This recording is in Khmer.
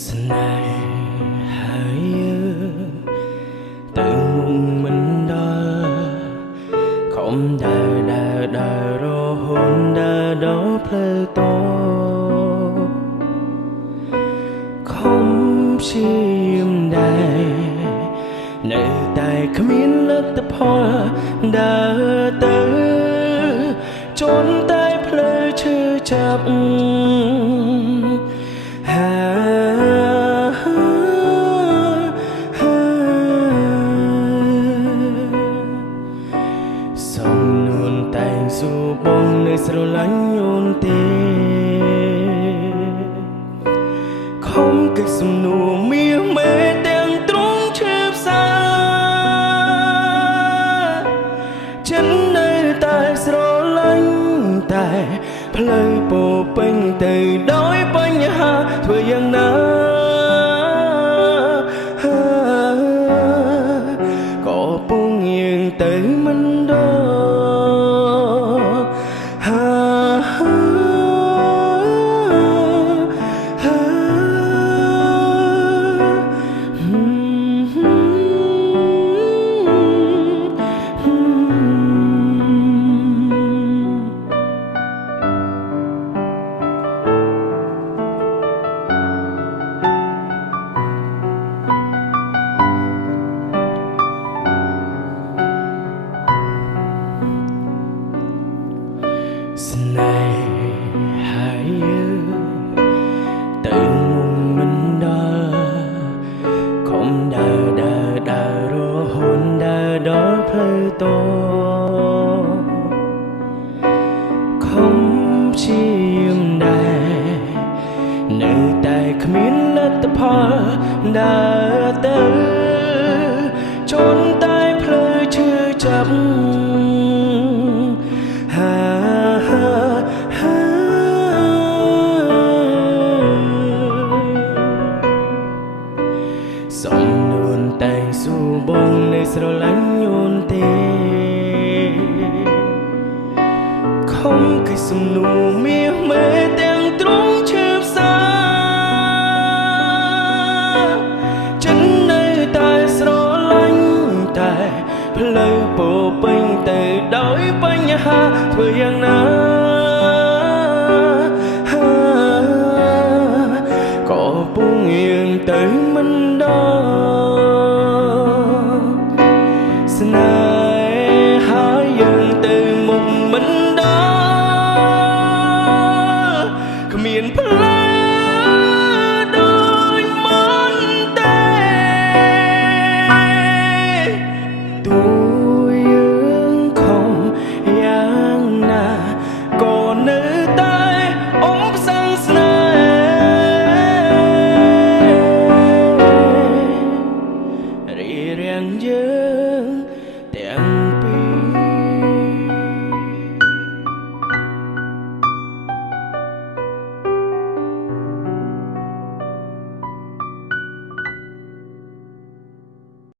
ស្នេហ៍ហើយទៅមុខមិនដល់ខំដើររហូតដើរដល់ផ្លូវតខំព្យាយាមដែរនៅតែគ្មានលទ្ធផលដើរទៅចនតែផ្លូវឈឺចាប់សំនួនតែងសួរបងនៅស្រឡាញ់អូនទេខំកិច្ចសំនួរមាសមេទាំងទ្រង់ឈឺផ្សាចិត្តនៅតែស្រឡាញ់តែផ្លូវពោពេញទៅដោយបញ្ហាធ្វើយ៉ាងណាក៏ពងយើងទៅមិនស្នេហ៍ហើយទៅមុខមិនដល់ខំដើររហូតដើរដល់ផ្លូវតខំព្យាយាមដែរនៅតែគ្មានលទ្ធផលដើរទៅចនតែផ្លូវឈឺចាប់សំនួនតែងសួរបងនៅស្រឡាញ់អូនទេខំកិច្ចសំនួរមាសមេទាំងទ្រង់ឈឺផ្សាចិត្តនៅតែស្រឡាញ់តែផ្លូវពោពេញទៅដោយបញ្ហាធ្វើយ៉ាងណាក៏ពងយើងទៅ